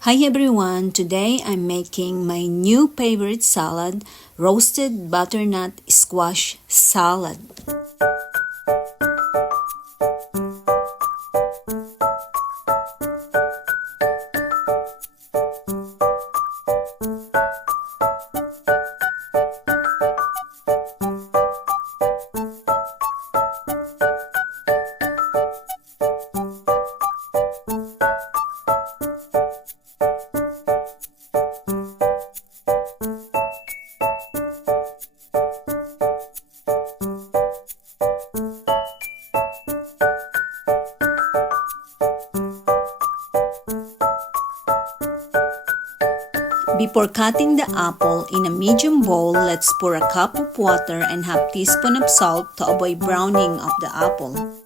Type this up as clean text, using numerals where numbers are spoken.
Hi everyone! Today I'm making my new favorite salad, roasted butternut squash salad. Before cutting the apple in a medium bowl, let's pour a cup of water and half teaspoon of salt to avoid browning of the apple.